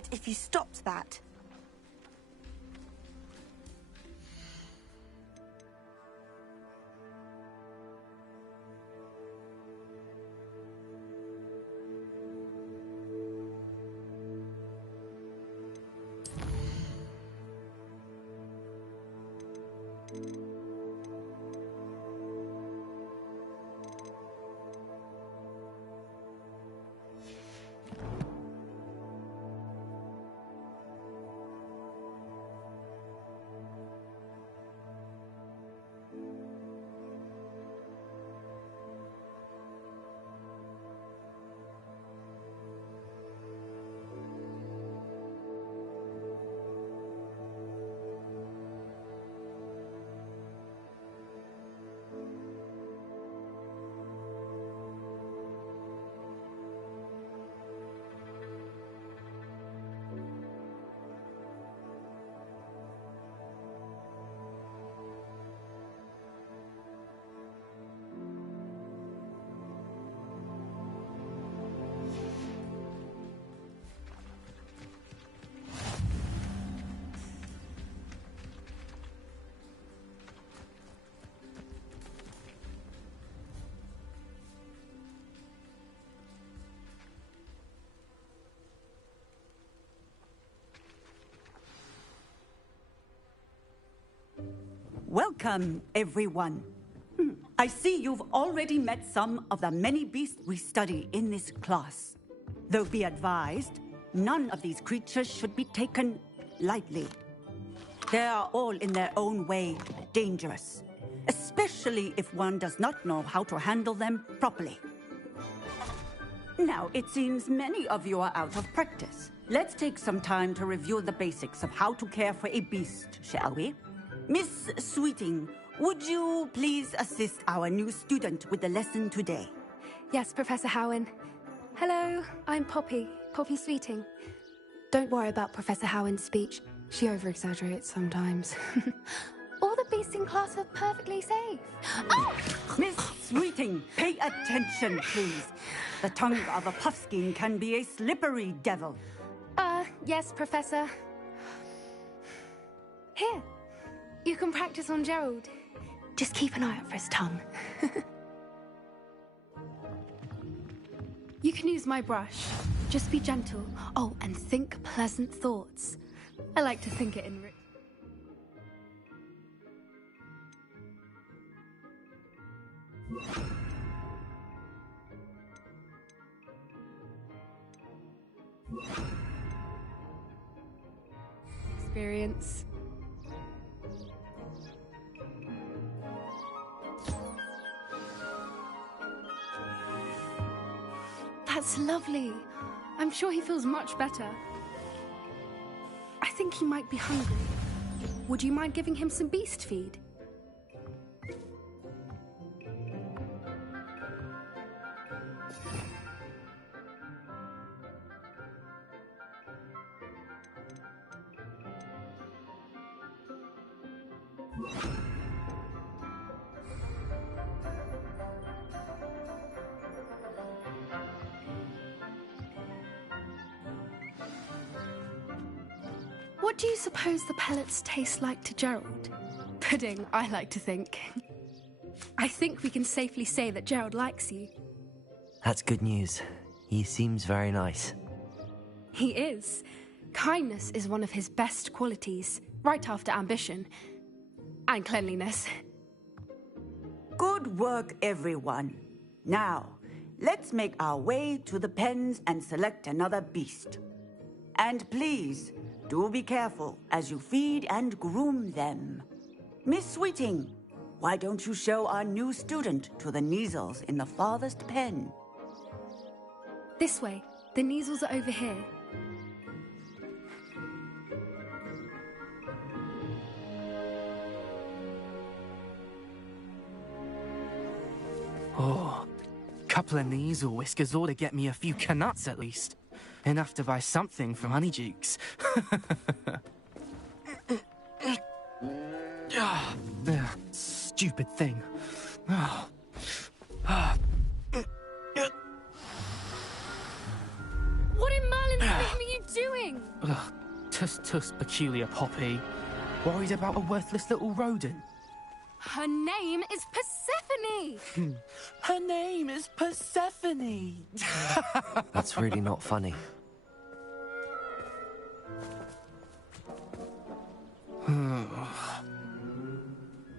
it if you stopped that. Welcome, everyone. I see you've already met some of the many beasts we study in this class. Though be advised, none of these creatures should be taken lightly. They are all in their own way dangerous, especially if one does not know how to handle them properly. Now, it seems many of you are out of practice. Let's take some time to review the basics of how to care for a beast, shall we? Miss Sweeting, would you please assist our new student with the lesson today? Yes, Professor Howen. Hello, I'm Poppy Sweeting. Don't worry about Professor Howen's speech. She over-exaggerates sometimes. All the beasts in class are perfectly safe. Oh! Miss Sweeting, pay attention, please. The tongue of a puffskein can be a slippery devil. Yes, Professor. Here, you can practice on Gerald. Just keep an eye out for his tongue. You can use my brush. Just be gentle. Oh, and think pleasant thoughts. I like to think it in... Experience. That's lovely. I'm sure he feels much better. I think he might be hungry. Would you mind giving him some beast feed? What do you suppose the pellets taste like to Gerald? Pudding, I like to think. I think we can safely say that Gerald likes you. That's good news. He seems very nice. He is. Kindness is one of his best qualities, right after ambition. And cleanliness. Good work, everyone. Now, let's make our way to the pens and select another beast. And please, do be careful as you feed and groom them. Miss Sweeting, why don't you show our new student to the Kneazles in the farthest pen? This way. The Kneazles are over here. Oh, couple of Kneazle whiskers ought to get me a few canuts at least. Enough to buy something from Honeydukes. Stupid thing. What in Merlin's name are you doing? Tuss peculiar Poppy. Worried about a worthless little rodent? Her name is Persephone! Her name is Persephone! That's really not funny.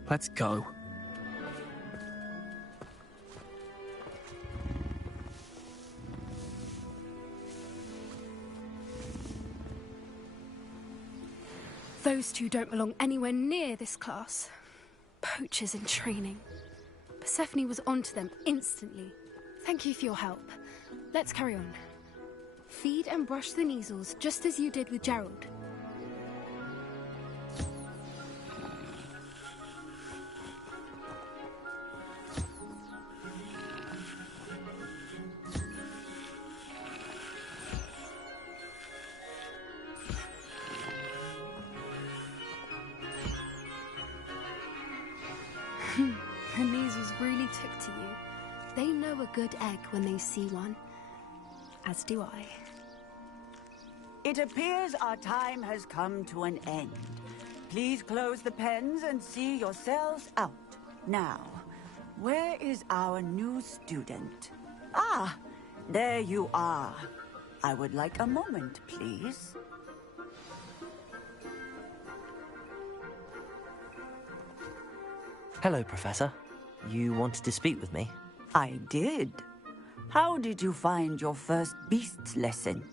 Let's go. Those two don't belong anywhere near this class. Poachers in training. Persephone was onto them instantly. Thank you for your help. Let's carry on. Feed and brush the measles just as you did with Gerald. The measles really took to you. They know a good egg when they see one. As do I. It appears our time has come to an end. Please close the pens and see yourselves out. Now, where is our new student? Ah, there you are. I would like a moment, please. Hello, Professor. You wanted to speak with me? I did. How did you find your first beasts lesson?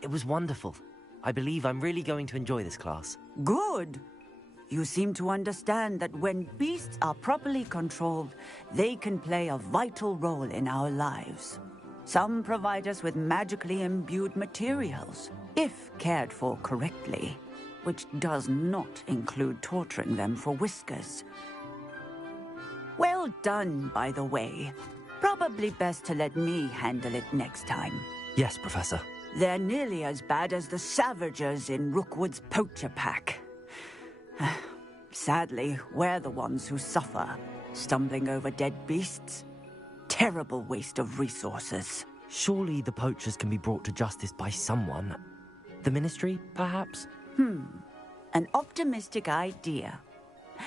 It was wonderful. I believe I'm really going to enjoy this class. Good. You seem to understand that when beasts are properly controlled, they can play a vital role in our lives. Some provide us with magically imbued materials, if cared for correctly, which does not include torturing them for whiskers. Well done, by the way. Probably best to let me handle it next time. Yes, Professor. They're nearly as bad as the Savagers in Rookwood's poacher pack. Sadly, we're the ones who suffer, stumbling over dead beasts. Terrible waste of resources. Surely the poachers can be brought to justice by someone. The Ministry, perhaps? An optimistic idea.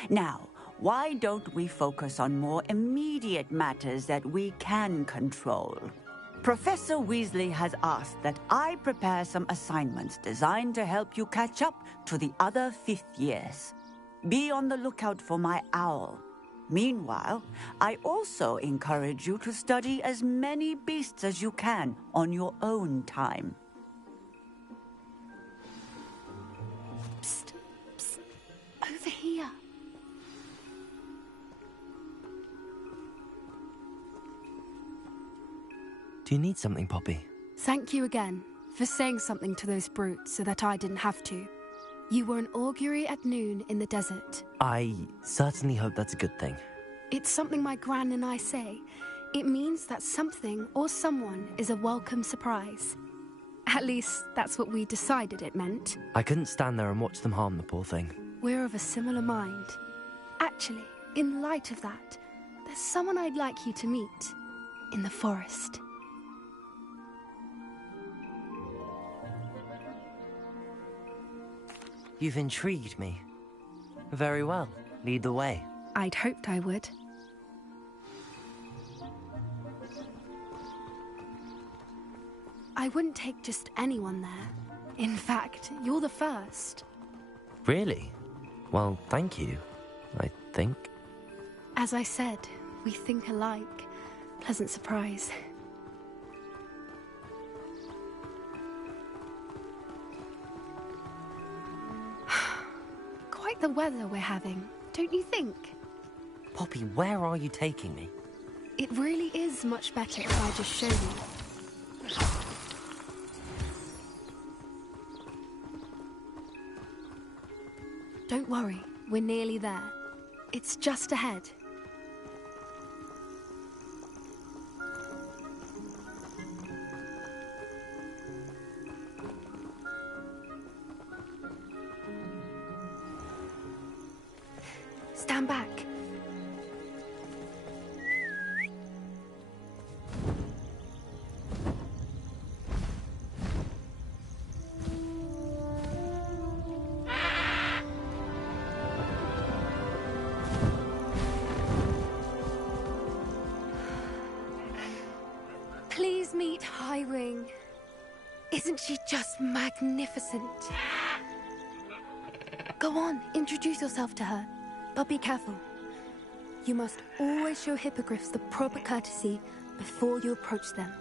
Now, why don't we focus on more immediate matters that we can control? Professor Weasley has asked that I prepare some assignments designed to help you catch up to the other fifth years. Be on the lookout for my owl. Meanwhile, I also encourage you to study as many beasts as you can on your own time. Psst, psst. Over here. Do you need something, Poppy? Thank you again for saying something to those brutes so that I didn't have to. You were an augury at noon in the desert. I certainly hope that's a good thing. It's something my gran and I say. It means that something or someone is a welcome surprise. At least, that's what we decided it meant. I couldn't stand there and watch them harm the poor thing. We're of a similar mind. Actually, in light of that, there's someone I'd like you to meet. In the forest. You've intrigued me. Very well. Lead the way. I'd hoped I would. I wouldn't take just anyone there. In fact, you're the first. Really? Well, thank you, I think. As I said, we think alike. Pleasant surprise. Quite the weather we're having, don't you think? Poppy, where are you taking me? It really is much better if I just show you. Don't worry, we're nearly there. It's just ahead. Stand back. Isn't she just magnificent? Go on, introduce yourself to her. But be careful. You must always show hippogriffs the proper courtesy before you approach them.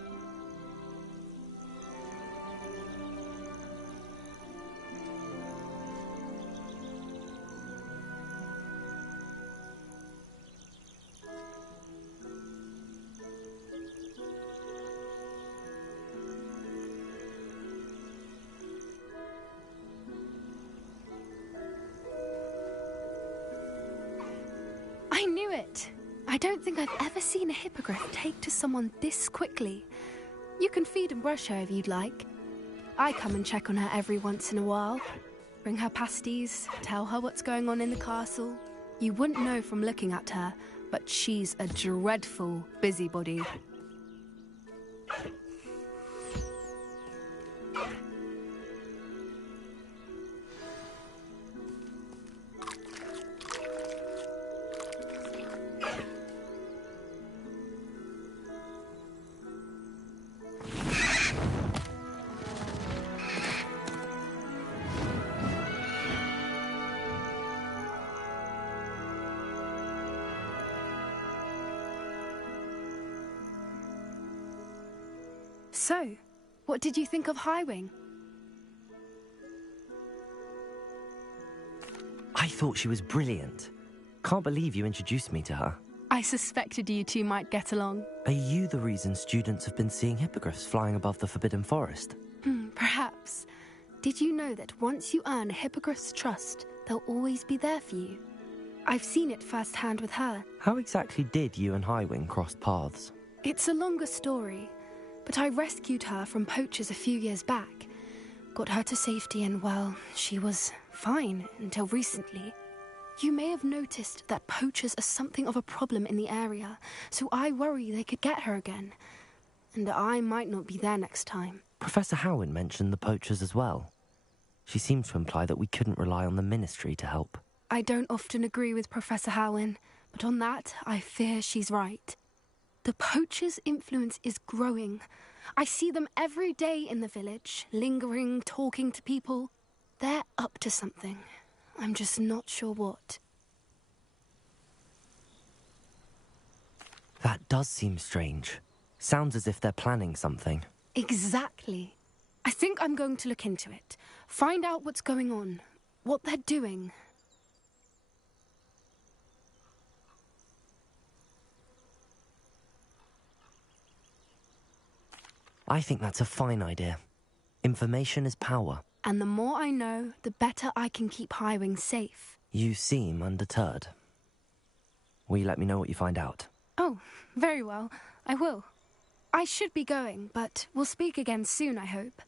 I knew it! I don't think I've ever seen a hippogriff take to someone this quickly. You can feed and brush her if you'd like. I come and check on her every once in a while. Bring her pasties, tell her what's going on in the castle. You wouldn't know from looking at her, but she's a dreadful busybody. So, what did you think of Highwing? I thought she was brilliant. Can't believe you introduced me to her. I suspected you two might get along. Are you the reason students have been seeing hippogriffs flying above the Forbidden Forest? Perhaps. Did you know that once you earn a hippogriff's trust, they'll always be there for you? I've seen it firsthand with her. How exactly did you and Highwing cross paths? It's a longer story, but I rescued her from poachers a few years back. Got her to safety and, well, she was fine until recently. You may have noticed that poachers are something of a problem in the area, so I worry they could get her again. And I might not be there next time. Professor Howin mentioned the poachers as well. She seemed to imply that we couldn't rely on the Ministry to help. I don't often agree with Professor Howin, but on that, I fear she's right. The poachers' influence is growing. I see them every day in the village, lingering, talking to people. They're up to something. I'm just not sure what. That does seem strange. Sounds as if they're planning something. Exactly. I think I'm going to look into it. Find out what's going on, what they're doing. I think that's a fine idea. Information is power. And the more I know, the better I can keep Highwing safe. You seem undeterred. Will you let me know what you find out? Oh, very well. I will. I should be going, but we'll speak again soon, I hope.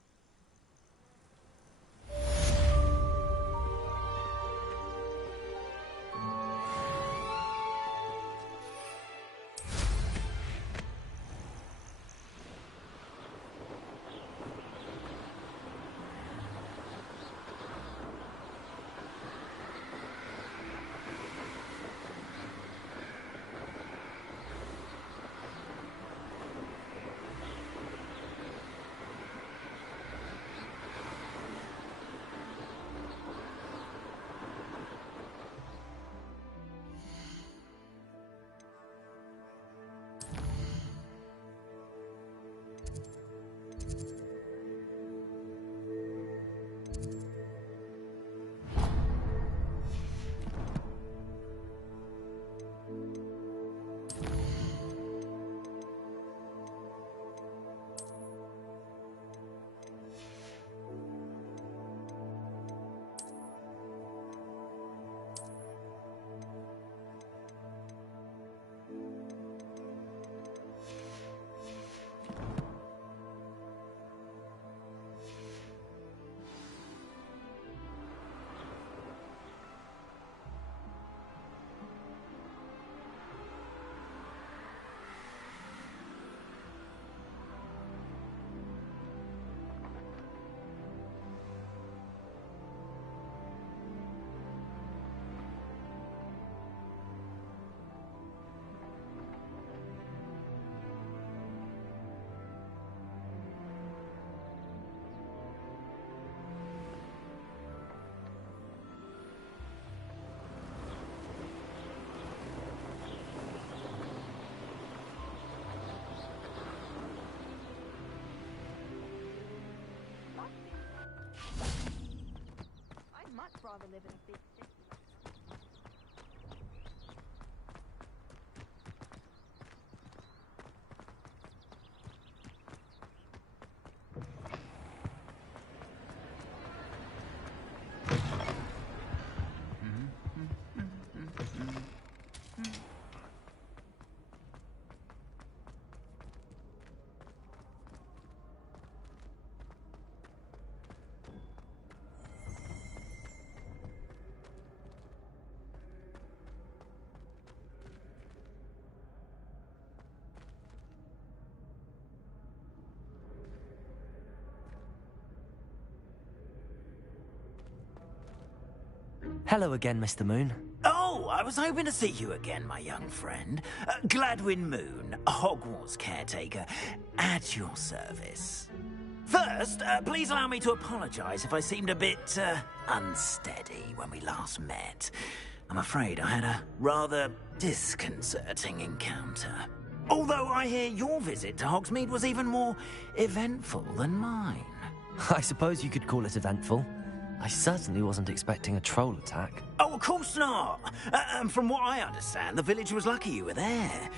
rather live in a big city. Hello again, Mr. Moon. Oh, I was hoping to see you again, my young friend. Gladwin Moon, Hogwarts caretaker, at your service. First, please allow me to apologise if I seemed a bit unsteady when we last met. I'm afraid I had a rather disconcerting encounter. Although I hear your visit to Hogsmeade was even more eventful than mine. I suppose you could call it eventful. I certainly wasn't expecting a troll attack. Oh, of course not. And from what I understand, the village was lucky you were there.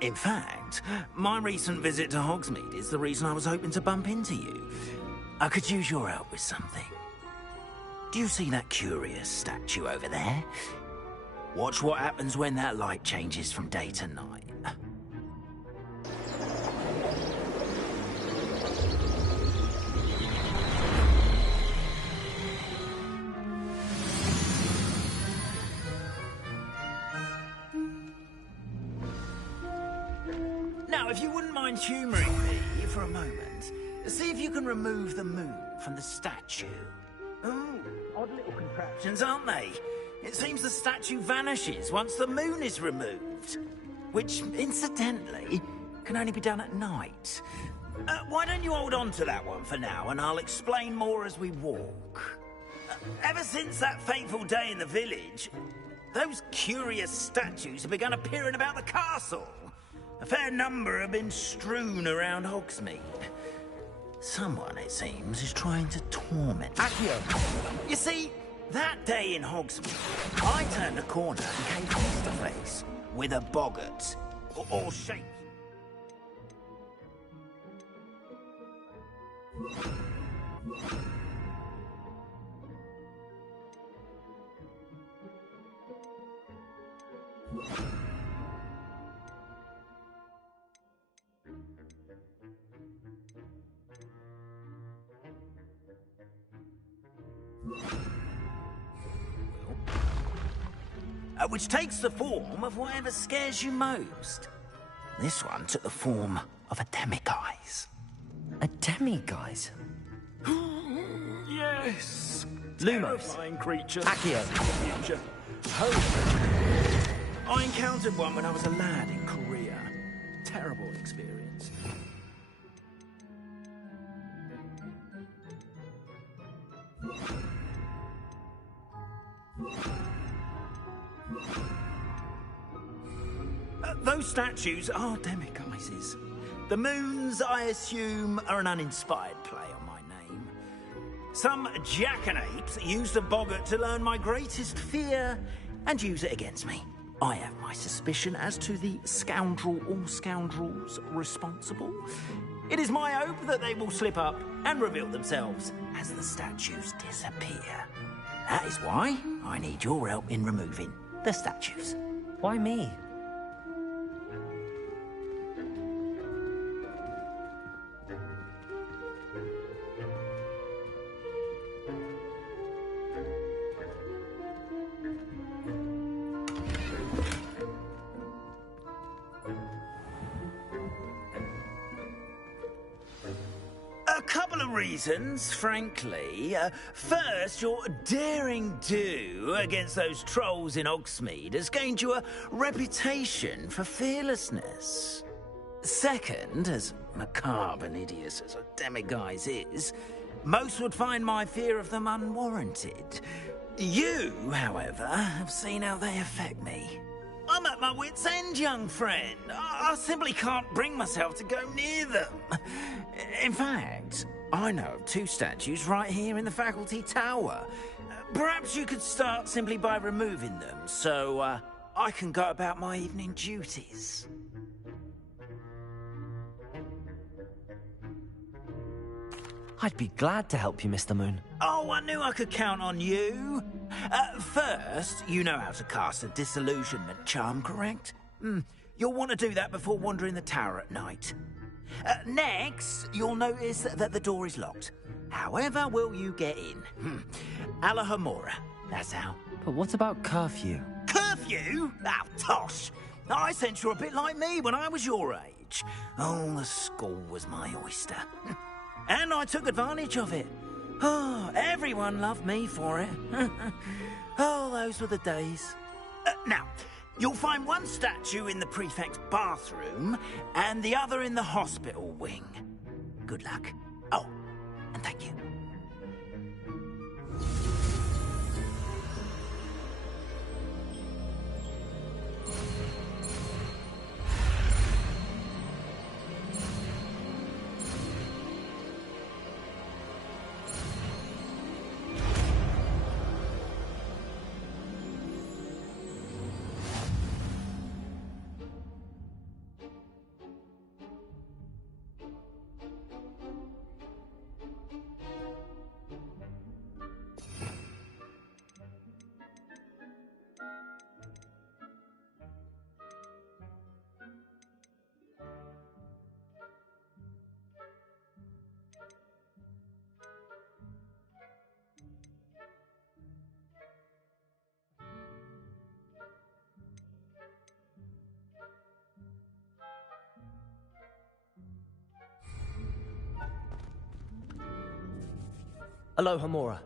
In fact, my recent visit to Hogsmeade is the reason I was hoping to bump into you. I could use your help with something. Do you see that curious statue over there? Watch what happens when that light changes from day to night. Now, if you wouldn't mind humouring me for a moment, see if you can remove the moon from the statue. Oh, odd little contraptions, aren't they? It seems the statue vanishes once the moon is removed. Which, incidentally, can only be done at night. Why don't you hold on to that one for now, and I'll explain more as we walk. Ever since that fateful day in the village, those curious statues have begun appearing about the castle. A fair number have been strewn around Hogsmeade. Someone, it seems, is trying to torment Accio. You see, that day in Hogsmeade, I turned a corner and came face to face with a boggart, or shape. Which takes the form of whatever scares you most. This one took the form of a demiguise. A demiguise? Yes. Lumos. Terrifying creature. Accio. Future. I encountered one when I was a lad in Korea. Terrible experience. Those statues are demiguises. The moons, I assume, are an uninspired play on my name. Some jackanapes used a boggart to learn my greatest fear and use it against me. I have my suspicion as to the scoundrel or scoundrels responsible. It is my hope that they will slip up and reveal themselves as the statues disappear. That is why I need your help in removing the statues. Why me? A couple of reasons, frankly. First, your daring do against those trolls in Hogsmeade has gained you a reputation for fearlessness. Second, as macabre and hideous as a demiguise is, most would find my fear of them unwarranted. You, however, have seen how they affect me. I'm at my wit's end, young friend. I simply can't bring myself to go near them. In fact, I know of two statues right here in the faculty tower. Perhaps you could start simply by removing them, so I can go about my evening duties. I'd be glad to help you, Mr. Moon. Oh, I knew I could count on you. First, you know how to cast a disillusionment charm, correct? You'll want to do that before wandering the tower at night. Next, you'll notice that the door is locked. However will you get in? Alahomora, that's how. But what about curfew? Curfew? Oh, tosh. I sense you're a bit like me when I was your age. Oh, the school was my oyster. And I took advantage of it. Oh, everyone loved me for it. Oh, those were the days. Now, you'll find one statue in the prefect's bathroom and the other in the hospital wing. Good luck. Oh, and thank you. Alohomora.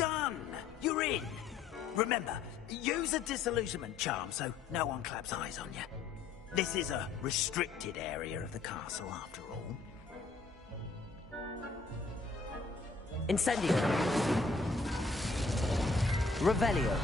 done! You're in! Remember, use a disillusionment charm so no one claps eyes on you. This is a restricted area of the castle, after all. Incendio. Revelio.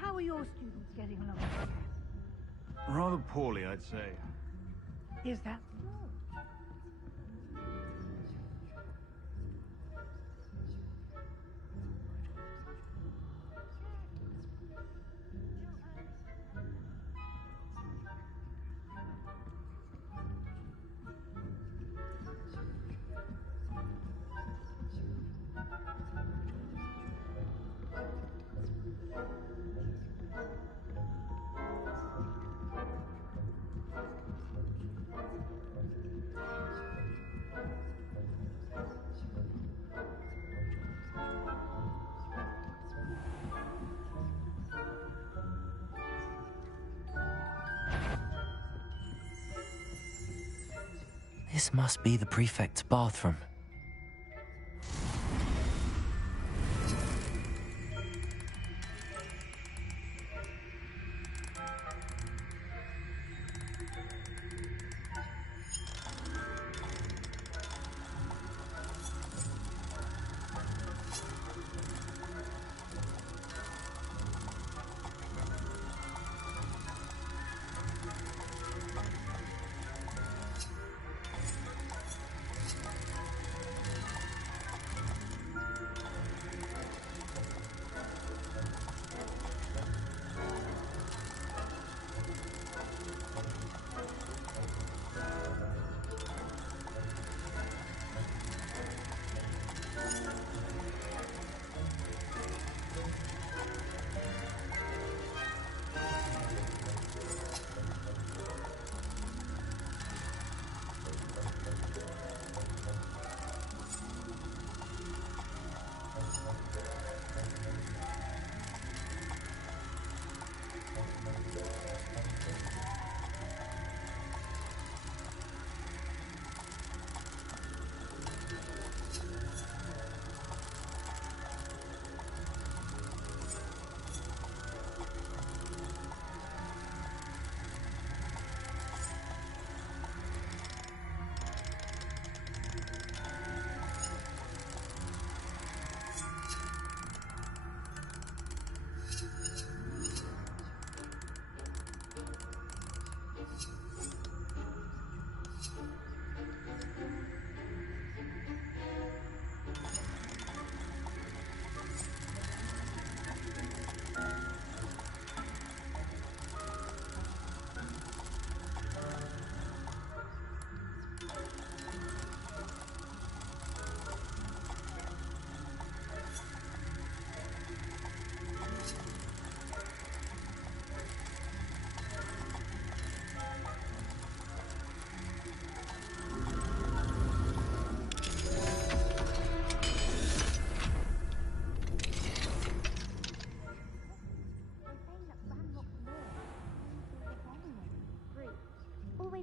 How are your students getting along? Rather poorly, I'd say. Is that so? This must be the prefect's bathroom.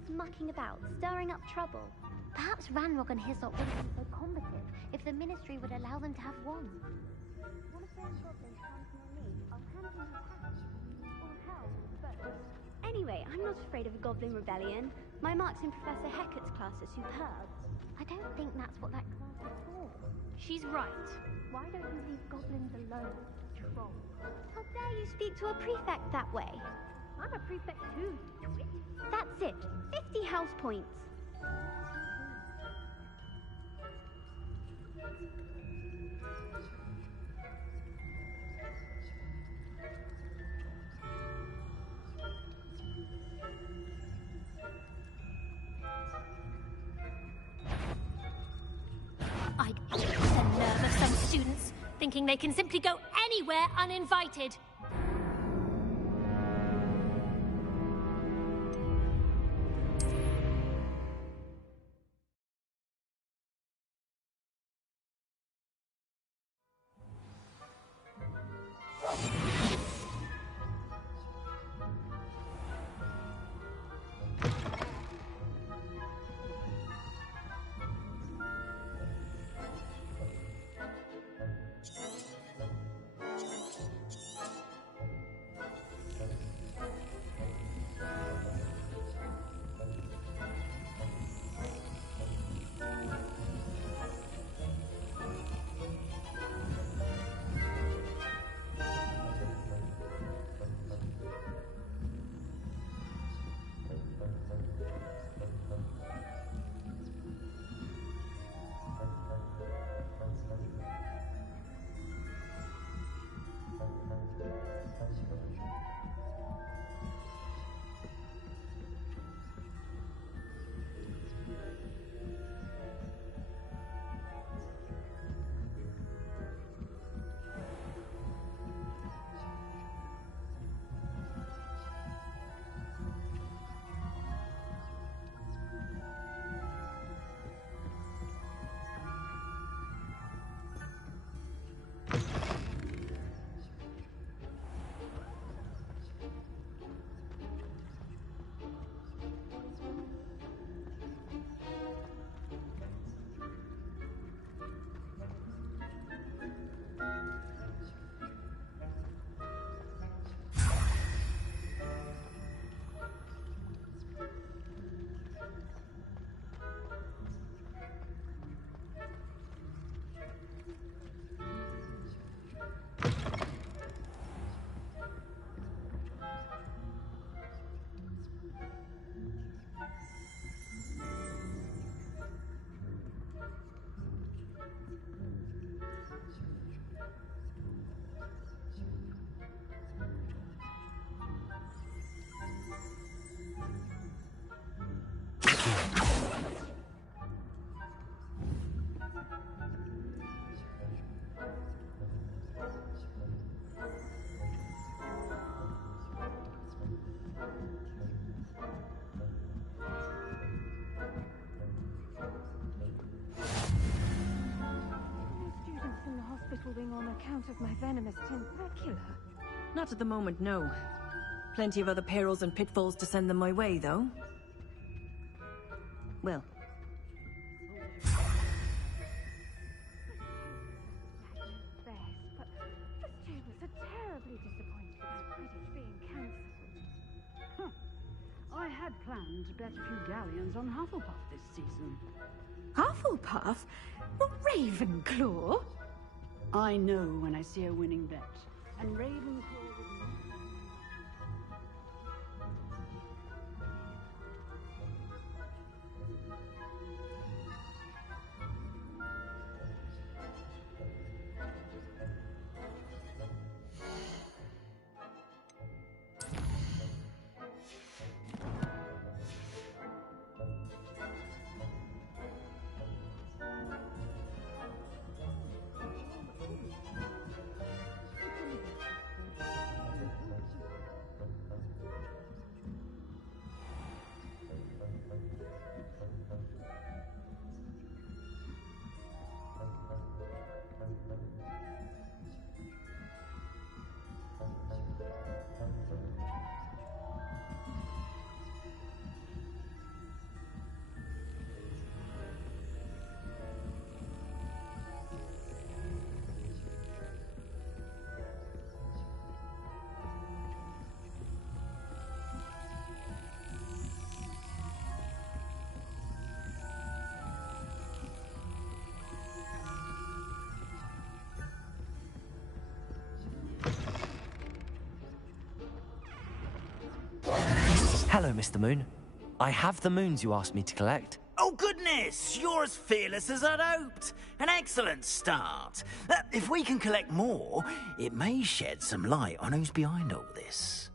Mucking about, stirring up trouble. Perhaps Ranrock and Hyssop wouldn't be so combative if the Ministry would allow them to have one. One of those goblins comes near me, I'll hand him his hat. Or hell, both. Anyway, I'm not afraid of a goblin rebellion. My marks in Professor Hecat's class are superb. I don't think that's what that class is for. She's right. Why don't you leave goblins alone, troll? How dare you speak to a prefect that way? I'm a prefect too, twit. That's it. 50 house points. I'd beat the nerve of some students, thinking they can simply go anywhere uninvited. Wing on account of my venomous tentacula. Not at the moment, no. Plenty of other perils and pitfalls to send them my way, though. Well. Best, but the students are terribly disappointed about Quidditch being cancelled. I had planned to bet a few galleons on Hufflepuff this season. Hufflepuff? Well, Ravenclaw? I know when I see a winning bet, and Ravenclaw would not... Hello, Mr. Moon. I have the moons you asked me to collect. Oh, goodness! You're as fearless as I'd hoped. An excellent start. If we can collect more, it may shed some light on who's behind all this.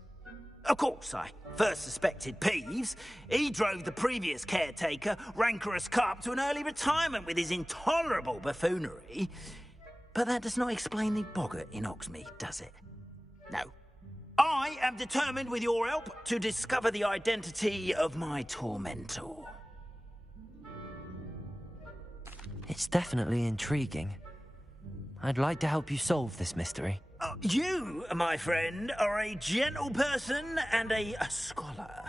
Of course, I first suspected Peeves. He drove the previous caretaker, Rancorous Carp, to an early retirement with his intolerable buffoonery. But that does not explain the boggart in Hogsmeade, does it? No. I am determined, with your help, to discover the identity of my tormentor. It's definitely intriguing. I'd like to help you solve this mystery. You, my friend, are a gentle person and a scholar,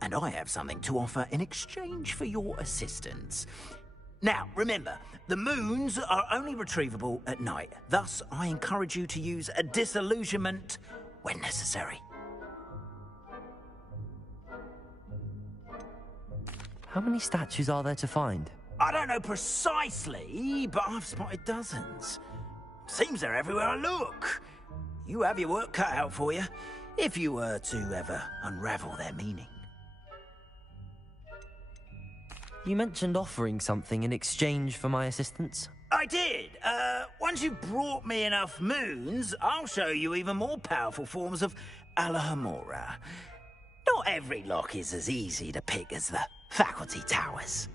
and I have something to offer in exchange for your assistance. Now, remember, the moons are only retrievable at night. Thus, I encourage you to use a disillusionment when necessary. How many statues are there to find? I don't know precisely, but I've spotted dozens. Seems they're everywhere I look. You have your work cut out for you, if you were to ever unravel their meaning. You mentioned offering something in exchange for my assistance? I did. Once you've brought me enough moons, I'll show you even more powerful forms of Alohomora. Not every lock is as easy to pick as the faculty towers.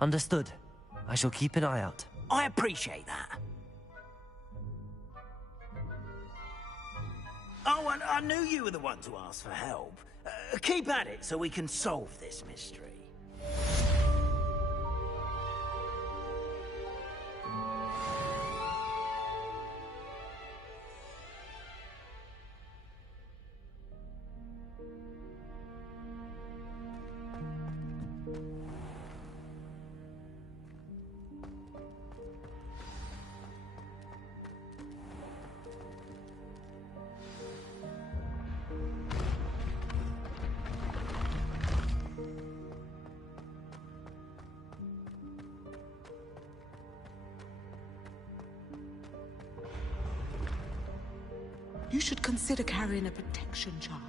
Understood. I shall keep an eye out. I appreciate that. Oh, and I knew you were the one to ask for help. Keep at it so we can solve this mystery. You should consider carrying a protection charm.